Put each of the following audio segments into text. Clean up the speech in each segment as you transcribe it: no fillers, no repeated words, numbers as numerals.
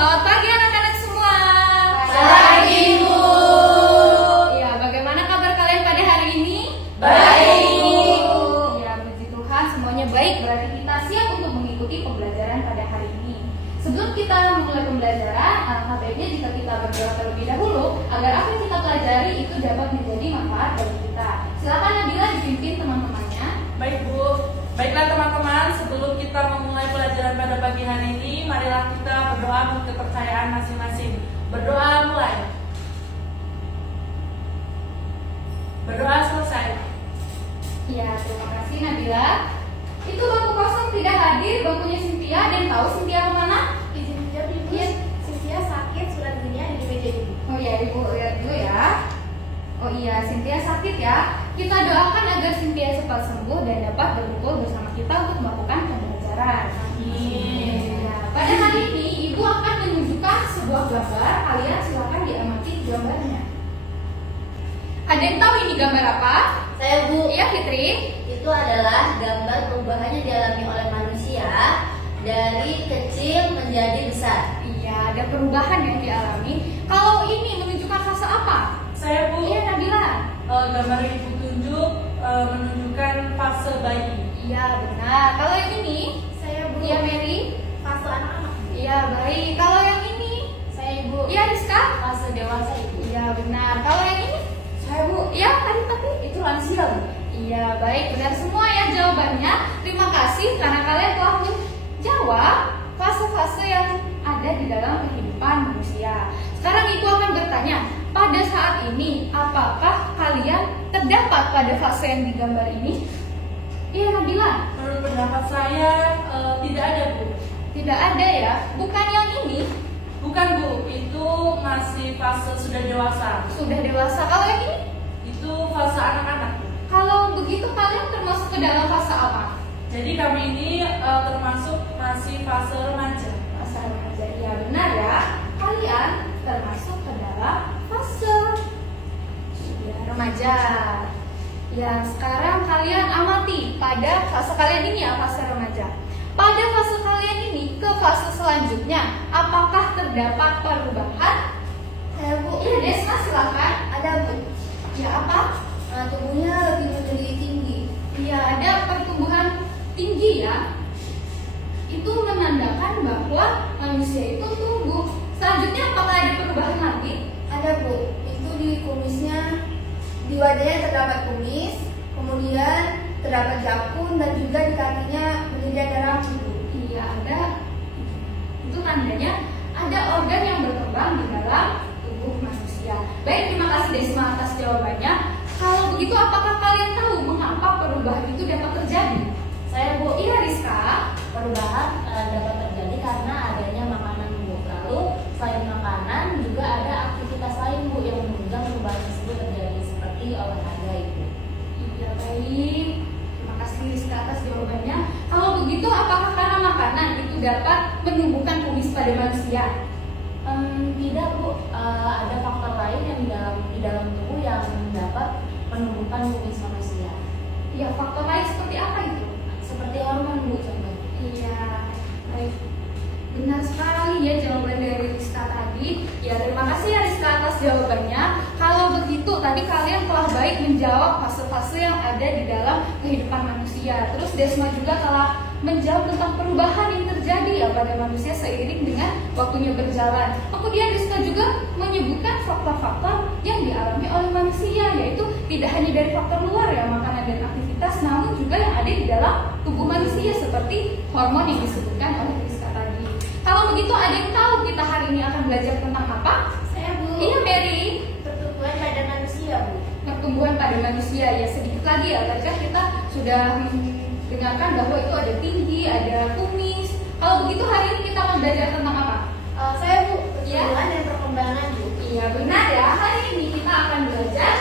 Selamat pagi anak-anak semua. Pagi, Bu. Ya, bagaimana kabar kalian pada hari ini? Baik. Ya, puji Tuhan semuanya baik. Berarti kita siap untuk mengikuti pembelajaran pada hari ini. Sebelum kita memulai pembelajaran, alangkah baiknya jika kita berdoa terlebih dahulu agar apa yang kita pelajari itu dapat menjadi manfaat bagi kita. Silakan Nabila dipimpin teman-temannya. Baik, Bu. Baiklah teman-teman, sebelum kita memulai pelajaran pada pagi hari ini, marilah kita berdoa menurut kepercayaan masing-masing. Berdoa mulai. Berdoa selesai. Ya, terima kasih Nabila. Itu bangku kosong tidak hadir, bangkunya Cynthia. Dan tahu Cynthia kemana? Izin jawab Ibu, Cynthia sakit, surat izinnya ada di meja Ibu. Oh ya, Ibu lihat dulu ya. Oh iya, Cynthia sakit ya. Kita doakan agar Cynthia cepat sembuh dan dapat berkumpul bersama kita untuk melakukan pembelajaran. Amin. Ya, pada hari ini Ibu akan menunjukkan sebuah gambar. Kalian silakan diamati gambarnya. Ada yang tahu ini gambar apa? Saya Bu, Iya Fitri. itu adalah gambar perubahan yang dialami oleh manusia dari kecil menjadi besar. Iya, ada perubahan yang dialami. Kalau ini menunjukkan fase apa? Saya, Bu. Iya Nabila. Gambar yang Ibu tunjuk menunjukkan fase bayi. Iya benar. Kalau yang ini? Saya Bu, Iya Mary. fase anak-anak. Iya baik. Kalau yang ini? Saya Ibu, Iya Rizka. fase dewasa Ibu. Iya benar. Kalau yang ini? Saya Bu, Iya tadi tapi. itu lansia Bu. Iya baik, benar semua ya jawabannya. Terima kasih karena kalian telah menjawab fase-fase yang ada di dalam kehidupan manusia. Sekarang Ibu akan bertanya, pada saat ini apakah kalian terdapat pada fase yang digambar ini? Iya Nabila. Menurut pendapat saya tidak ada, Bu. Tidak ada ya. Bukan yang ini. Bukan, Bu. Itu masih fase sudah dewasa. Sudah dewasa. Kalau yang ini? Itu fase anak-anak, Bu. Kalau begitu kalian termasuk ke dalam fase apa? Jadi kami ini termasuk masih fase remaja. Fase remaja. Ya benar ya. Kalian termasuk ke dalam fase ya, remaja. Ya sekarang kalian amati pada fase kalian ini ya, fase remaja. Pada fase kalian ini ke fase selanjutnya, apakah terdapat perubahan? Saya Bu, Iya Desna silakan. ada Bu. Ya apa? Tubuhnya lebih menjadi tinggi. Iya, ada pertumbuhan tinggi ya. Itu menandakan bahwa manusia itu tumbuh. Selanjutnya apakah ada perubahan lagi? Ada Bu, itu di kumisnya, di wajahnya terdapat kumis, kemudian terdapat jakun dan juga di kakinya menjadi ada rambut Bu. Iya, ada. Itu tandanya ada organ yang berkembang di dalam tubuh manusia. Baik, terima kasih Desma atas jawabannya. Kalau begitu, apakah kalian tahu mengapa perubahan itu dapat terjadi? Saya Bu, Iya Rizka. perubahan dapat terjadi karena adanya makanan Bu. Lalu selain makanan juga ada aktivitas lain Bu yang menunjang perubahan tersebut terjadi seperti olahraga Ibu. Iya baik. Terima kasih Rizka atas jawabannya. Kalau begitu, apakah karena makanan itu dapat menumbuhkan kumis pada manusia? Tidak Bu, ada faktor lain yang di dalam tubuh yang dapat menumbuhkan kumis manusia. Ya, faktor lain seperti apa itu? Seperti hormon Bu contohnya. Iya, baik. Benar sekali ya jawaban dari Rizka tadi. Ya, terima kasih ya Rizka atas jawabannya. Kalau begitu, tadi kalian telah baik menjawab fase-fase yang ada di dalam kehidupan manusia. Terus Desma juga telah menjawab tentang perubahan yang terjadi ya pada manusia seiring dengan waktunya berjalan. Kemudian Rizka juga menyebutkan faktor-faktor yang dialami oleh manusia, yaitu tidak hanya dari faktor luar ya, makanan dan aktivitas, namun juga yang ada di dalam tubuh manusia seperti hormon yang disebutkan oleh Rizka tadi. Kalau begitu, ada yang tahu kita hari ini akan belajar tentang apa? Saya Bu, Iya Mary. pertumbuhan pada manusia Bu. Pertumbuhan pada manusia ya, sedikit lagi ya, tadi kan kita sudah dengarkan bahwa itu ada tinggi, ada kumis. Kalau begitu hari ini kita akan belajar tentang apa? Saya Bu, Iya. pertumbuhan dan perkembangan Bu. Iya benar ya, hari ini kita akan belajar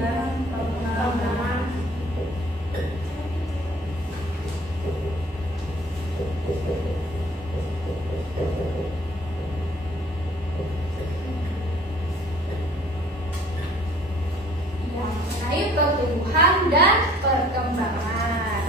Dan Perkembangan. ya, mengenai pertumbuhan dan perkembangan.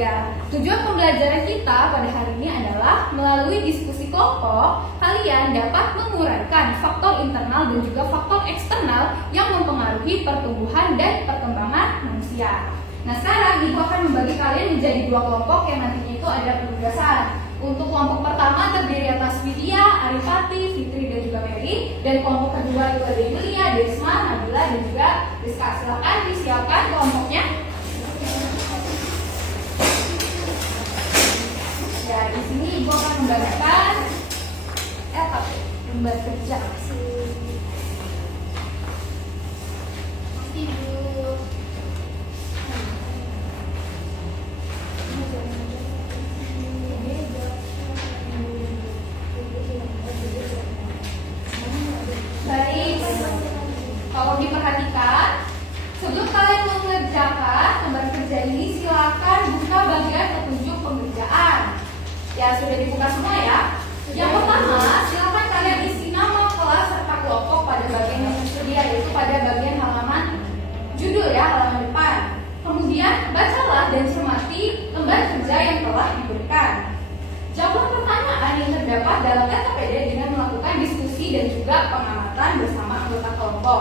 Ya, tujuan pembelajaran kita pada hari ini adalah melalui diskusi kelompok, kalian dapat menguraikan faktor internal dan juga faktor eksternal yang mempengaruhi pertumbuhan dan perkembangan manusia. Nah, sekarang Ibu akan membagi kalian menjadi dua kelompok yang nantinya itu ada penugasan. Untuk kelompok pertama terdiri atas Widya, Arifati, Fitri, dan juga Mary. Dan kelompok kedua itu ada Yulia, Desma, Nabila, dan juga Rizka. Silakan disiapkan kelompoknya. Ya, di sini Ibu akan membagikan lembar kerja. Baik, kalau diperhatikan, sebelum kalian mengerjakan lembar kerja ini, silakan buka bagian petunjuk pengerjaan. Ya, sudah dibuka semua ya. Yang pertama, silakan kalian isi nama kelas serta kelompok pada bagian yang tersedia, yaitu pada bagian halaman judul ya, halaman depan. Kemudian bacalah dan cermati lembar kerja yang telah diberikan. Jawablah pertanyaan yang terdapat dalam LKPD dengan melakukan diskusi dan juga pengamatan bersama anggota kelompok.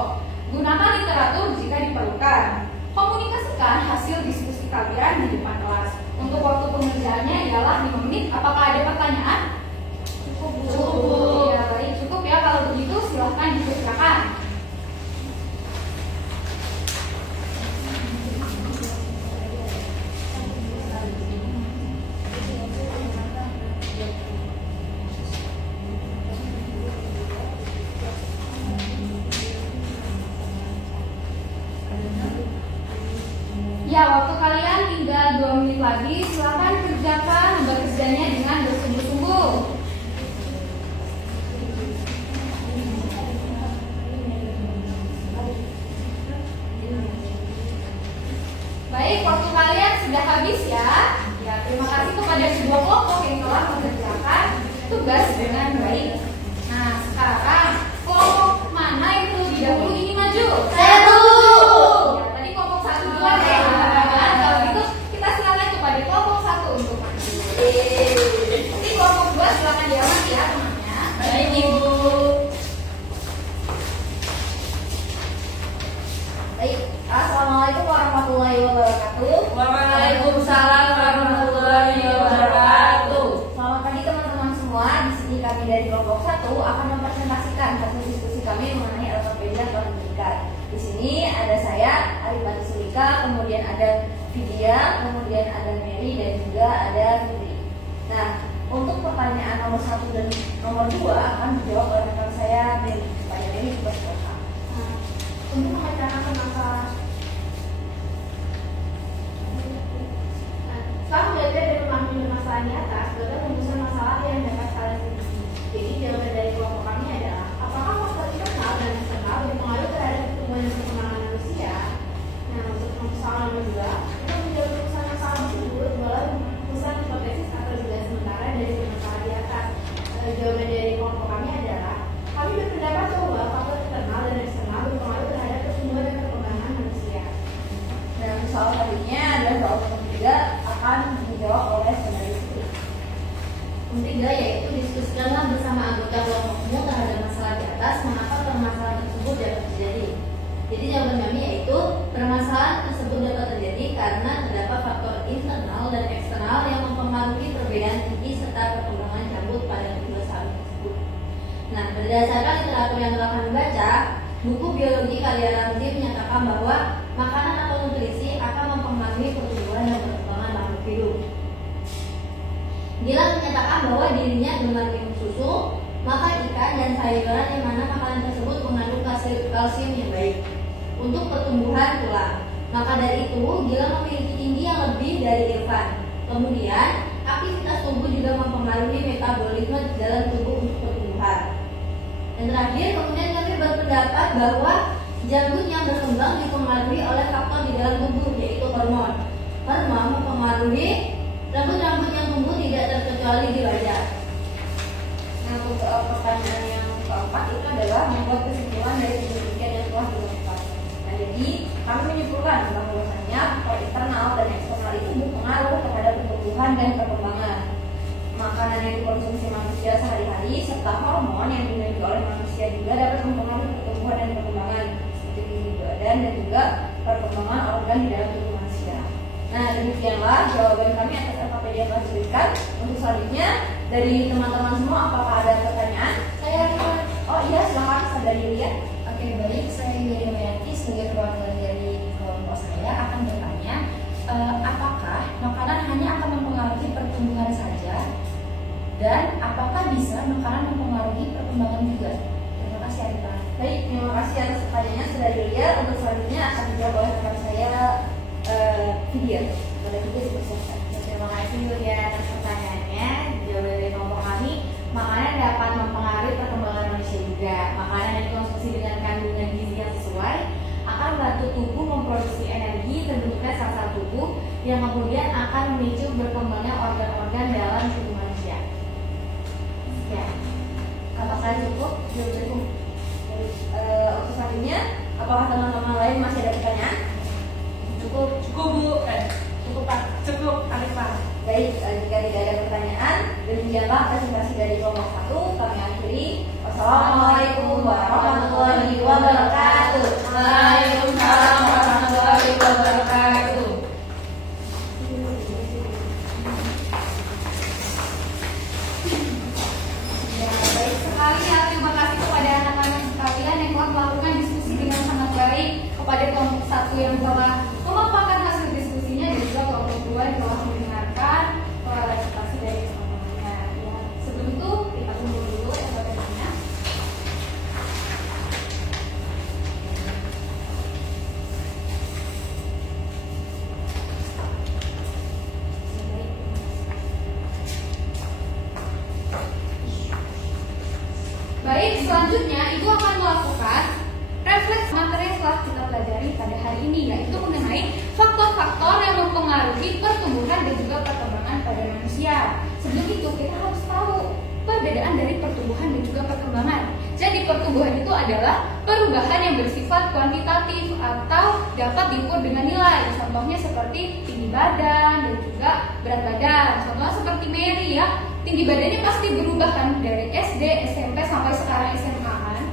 Gunakan literatur jika diperlukan. Komunikasikan hasil diskusi kalian di depan kelas. Untuk waktu pengerjaannya ialah 5 menit. Apakah ada pertanyaan? Cukup. Ya, baik, cukup ya. Kalau begitu silahkan dikerjakan. Ya, waktu kalian tinggal 2 menit lagi. Silakan kerjakan lembar kerjanya dengan bersungguh-sungguh. Baik, waktu kalian sudah habis ya. Ya, terima kasih kepada kedua kelompok yang telah mengerjakan tugas dengan baik. Nah, sekarang kelompok mana yang terlebih dahulu ini maju? Saya dulu. Ya, tadi kelompok 1 duluan ya. Kalau gitu kita silakan kepada kelompok 1 untuk maju. Nanti kelompok 2 silakan diamati ya temannya. Baik, Ibu. Baik, Assalamualaikum warahmatullahi wabarakatuh. Waalaikumsalam warahmatullahi wabarakatuh. Selamat pagi teman-teman semua. Di sini kami dari kelompok 1 akan mempresentasikan hasil diskusi kami mengenai LKPD yang telah diberikan. Di sini ada saya, Arifati Sulika, kemudian ada Vidya, kemudian ada Mary, dan juga ada Fitri. Nah, untuk pertanyaan nomor 1 dan nomor 2 akan dijawab oleh rekan saya, Mary. Supaya Mary juga selesai. Untuk memecahkan masalah. Setelah belajar dan memahami masalah di atas, dapat menyusun masalah yang dapat kalian sendiri. Jadi jawaban dari kelompok kami adalah apakah faktor internal dan eksternal berpengaruh terhadap pertumbuhan dan perkembangan manusia? Nah, untuk masalah nomor 2, untuk menjawab rumusan masalah tersebut, boleh rumusan hipotesis atau dugaan sementara dari masalah di atas. Jawaban dari kelompok kami adalah kami berpendapat bahwa faktor internal dan eksternal berpengaruh terhadap pertumbuhan dan perkembangan manusia. Dan soal selanjutnya adalah soal nomor 3 akan dijawab oleh saudari Fitri. Yang ketiga yaitu diskusikanlah bersama anggota kelompokmu terhadap masalah di atas, mengapa permasalahan tersebut dapat terjadi. Jadi jawaban kami yaitu permasalahan tersebut dapat terjadi karena terdapat faktor internal dan eksternal yang mempengaruhi perbedaan tinggi serta perkembangan rambut pada kedua sapi tersebut. Nah, berdasarkan literatur yang telah kami baca, buku biologi karya Ramzi menyatakan bahwa makanan atau nutrisi akan mempengaruhi pertumbuhan dan perkembangan makhluk hidup. Gilang menyatakan bahwa dirinya gemar minum susu, maka ikan dan sayuran yang mana makanan tersebut mengandung kalsium yang baik untuk pertumbuhan tulang. Maka dari itu, Gilang memiliki tinggi yang lebih dari Irfan. Kemudian, aktivitas tubuh juga mempengaruhi metabolisme dalam tubuh untuk pertumbuhan. Dan terakhir, kemudian kami berpendapat bahwa janggut yang berkembang dipengaruhi oleh faktor di dalam tubuh, yaitu hormon. Hormon mempengaruhi rambut-rambut yang tumbuh tidak terkecuali di wajah. Nah, untuk pertanyaan yang keempat itu adalah membuat kesimpulan dari penelitian yang telah dilakukan. Nah, jadi kami menyimpulkan bahwasanya faktor internal dan eksternal itu berpengaruh terhadap dan perkembangan. Makanan yang dikonsumsi manusia sehari-hari serta hormon yang dimiliki oleh manusia juga dapat mempengaruhi pertumbuhan dan perkembangan seperti tinggi badan dan juga perkembangan organ di dalam tubuh manusia. Nah, demikianlah jawaban kami atas LKPD yang telah diberikan. Untuk selanjutnya dari teman-teman semua, apakah ada pertanyaan? Oh iya, silakan Saudari Yulia. Oke, baik. Saya Yulia Mayati sebagai perwakilan dari kelompok saya akan bertanya, apakah makanan hanya akan mempengaruhi pertumbuhan saja, dan apakah bisa makanan mempengaruhi perkembangan juga? Terima kasih, Arita. Baik, terima kasih atas pertanyaannya Saudari Yulia. Untuk selanjutnya akan dijawab oleh rekan saya Vidya. Pada Vidya dipersilakan. Terima kasih Yulia atas pertanyaannya. Jawaban dari kelompok kami, makanan dapat mempengaruhi perkembangan manusia juga. Makanan yang dikonsumsi dengan kandungan gizi yang sesuai akan membantu tubuh memproduksi energi terbentuknya sel-sel tubuh yang kemudian akan memicu berkembangnya organ-organ dalam tubuh manusia. Ya, Apakah cukup? Cukup. Untuk selanjutnya, apakah teman-teman lain masih ada pertanyaan? Cukup Bu. Cukup Pak. Cukup Arifah. Baik, jika tidak ada pertanyaan, demikianlah presentasi dari kelompok 1 kami akhiri. Wassalamualaikum warahmatullahi wabarakatuh. Waalaikumsalam warahmatullahi wabarakatuh. Ya, baik sekali ya. Terima kasih kepada anak-anak sekalian yang telah melakukan diskusi dengan sangat baik, kepada kelompok 1 yang telah memaparkan hasil diskusinya dan juga kelompok 2 yang telah mendengarkan presentasi dari teman-temannya. Ya, sebelum itu kita tunggu dulu SOP-nya. Baik, selanjutnya Ibu akan melakukan refleksi materi yang telah kita pelajari pada hari ini, yaitu mengenai faktor-faktor yang mempengaruhi pertumbuhan dan juga perkembangan pada manusia. Sebelum itu kita harus tahu perbedaan dari pertumbuhan dan juga perkembangan. Jadi pertumbuhan itu adalah perubahan yang bersifat kuantitatif atau dapat diukur dengan nilai. Contohnya seperti tinggi badan dan juga berat badan. Contohnya seperti Mary ya. Tinggi badannya pasti berubah kan dari SD, SMP sampai sekarang SMA kan.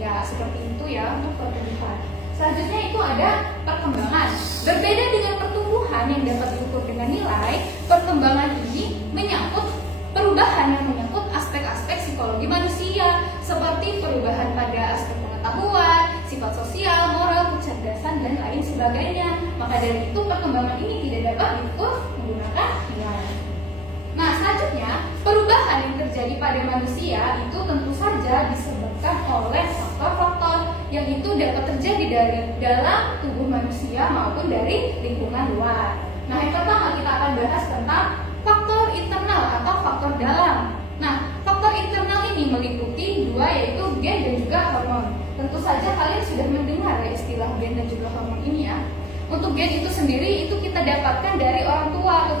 Ya, seperti itu ya untuk pertumbuhan. Selanjutnya itu ada perkembangan. Berbeda dengan pertumbuhan yang dapat diukur dengan nilai, perkembangan ini menyangkut perubahan yang menyangkut aspek-aspek psikologi manusia, seperti perubahan pada aspek pengetahuan, sifat sosial, moral, kecerdasan, dan lain sebagainya. Maka dari itu perkembangan ini tidak dapat diukur menggunakan nilai. Nah, selanjutnya perubahan yang terjadi pada manusia itu tentu saja disebabkan oleh faktor-faktor yang itu dapat terjadi dari dalam tubuh manusia maupun dari lingkungan luar. Nah, yang pertama kita akan bahas tentang faktor internal atau faktor dalam. Nah, faktor internal ini meliputi dua, yaitu gen dan juga hormon. Tentu saja kalian sudah mendengar ya istilah gen dan juga hormon ini ya. Untuk gen itu sendiri itu kita dapatkan dari orang tua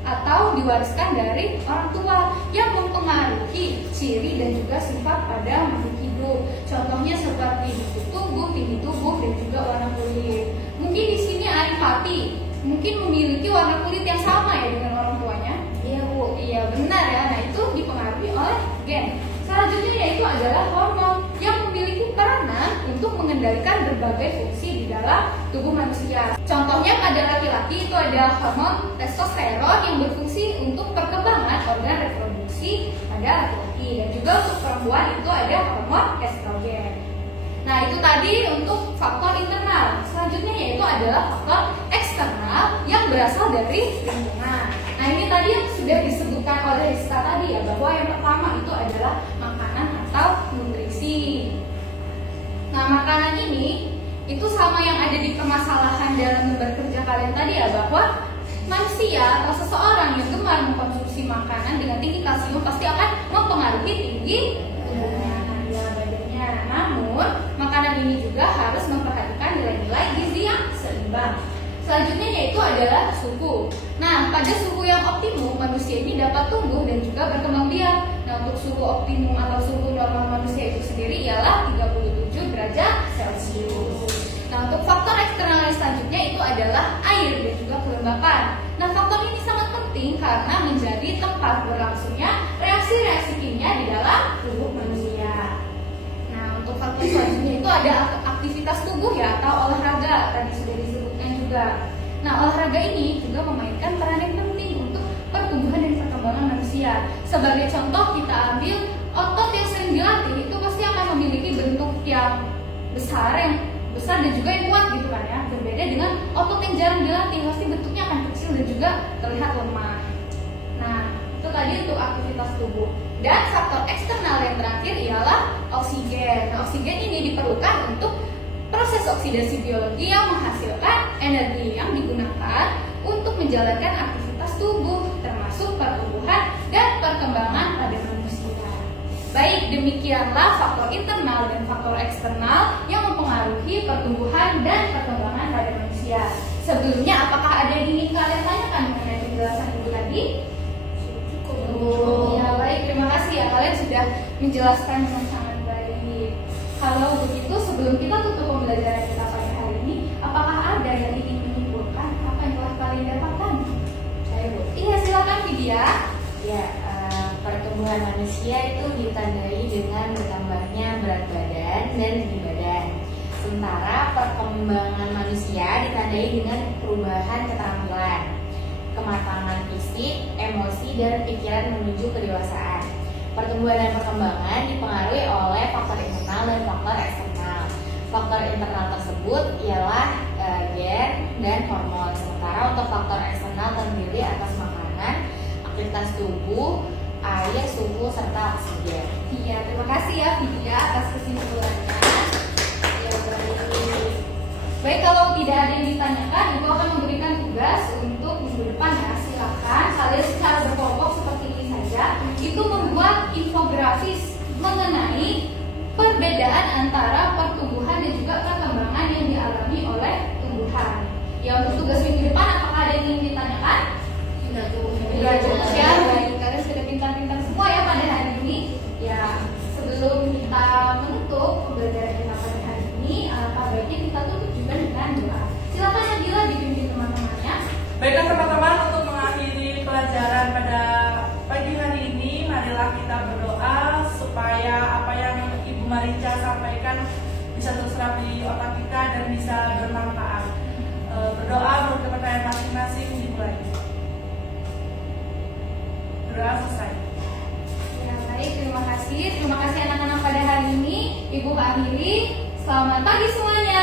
atau diwariskan dari orang tua yang mempengaruhi ciri dan juga sifat pada makhluk hidup. Contohnya seperti bentuk tubuh, tinggi tubuh, dan juga warna kulit. Mungkin di sini Arifati mungkin memiliki warna kulit yang sama ya dengan orang tuanya. Iya Bu, iya benar ya. Nah itu dipengaruhi oleh gen. Selanjutnya yaitu adalah hormon yang memiliki peranan untuk mengendalikan berbagai fungsi di dalam tubuh manusia. Contohnya pada laki-laki itu ada hormon testosteron yang berfungsi untuk perkembangan organ reproduksi pada laki-laki, dan juga untuk perempuan itu ada hormon estrogen. Nah itu tadi untuk faktor internal. Selanjutnya yaitu adalah faktor eksternal yang berasal dari lingkungan. Nah ini tadi yang sudah disebutkan oleh Rizka tadi ya, bahwa yang pertama itu adalah makanan atau nutrisi. Nah makanan ini itu sama yang ada di permasalahan dalam lembar kerja kalian tadi ya, bahwa manusia atau seseorang yang gemar mengkonsumsi makanan dengan tinggi kalsium pasti akan mempengaruhi tinggi badannya. Namun makanan ini juga harus memperhatikan nilai-nilai gizi yang seimbang. Selanjutnya yaitu adalah suhu. Nah, pada suhu yang optimum manusia ini dapat tumbuh dan juga berkembang biak. Nah, untuk suhu optimum atau suhu normal manusia itu sendiri ialah 37 derajat Celcius. Nah, untuk faktor eksternal yang selanjutnya itu adalah air dan juga kelembapan. Nah, faktor ini sangat penting penting karena menjadi tempat berlangsungnya reaksi-reaksi kimia di dalam tubuh manusia. Nah, untuk faktor selanjutnya itu ada aktivitas tubuh ya atau olahraga, tadi sudah disebutkan juga. Nah, olahraga ini juga memainkan peran yang penting untuk pertumbuhan dan perkembangan manusia. Sebagai contoh kita ambil otot yang sering dilatih itu pasti akan memiliki bentuk yang besar dan juga yang kuat gitu kan ya. Berbeda dengan otot yang jarang dilatih, pasti bentuknya akan kecil dan juga terlihat lemah. Nah, itu tadi untuk aktivitas tubuh. Dan faktor eksternal yang terakhir ialah oksigen. Nah, oksigen ini diperlukan untuk proses oksidasi biologi yang menghasilkan energi yang digunakan untuk menjalankan aktivitas tubuh, termasuk pertumbuhan dan perkembangan pada manusia. Baik, demikianlah faktor internal dan faktor eksternal yang mempengaruhi pertumbuhan dan perkembangan pada manusia. Sebelumnya, apakah ada yang ingin kalian tanyakan mengenai penjelasan Ibu tadi? Ya, baik, terima kasih ya. Kalian sudah menjelaskan dengan sangat baik. Kalau begitu, sebelum kita tutup pembelajaran kita pada hari ini, apakah ada yang ingin menyimpulkan apa yang telah kalian dapatkan? Iya, silakan Vidya. Ya, pertumbuhan manusia itu ditandai dengan bertambahnya berat badan dan tinggi badan. Sementara perkembangan manusia ditandai dengan perubahan keterampilan, kematangan fisik, emosi, dan pikiran menuju kedewasaan. Pertumbuhan dan perkembangan dipengaruhi oleh faktor internal dan faktor eksternal. Faktor internal tersebut ialah gen dan hormon. Sementara untuk faktor eksternal terdiri atas makanan, aktivitas tubuh, air, suhu, serta oksigen. Iya, terima kasih ya Vidya atas kesimpulannya. Ya, baik, kalau tidak ada yang ditanyakan, Ibu akan memberikan tugas untuk minggu depan ya. Silakan kalian secara berkelompok seperti ini saja, itu membuat infografis mengenai perbedaan antara pertumbuhan dan juga perkembangan yang dialami oleh tumbuhan. Ya, untuk tugas minggu depan, apakah ada yang ingin ditanyakan? Sudah cukup ya. Baik, kalian sudah pintar-pintar semua ya pada hari ini. Ya, sebelum kita menutup pembelajaran kita pada hari ini, alangkah baiknya kita tutup juga dengan doa. Silakan Nadila dipimpin teman-temannya. Baiklah teman-teman, untuk mengakhiri pelajaran pada pagi hari ini, marilah kita berdoa supaya apa yang Ibu Marica sampaikan bisa terserap di otak kita dan bisa bermanfaat. Berdoa menurut kepercayaan masing-masing, dimulai. Berdoa selesai. Ya, baik, terima kasih. Terima kasih anak-anak pada hari ini. Ibu akhiri. Selamat pagi semuanya.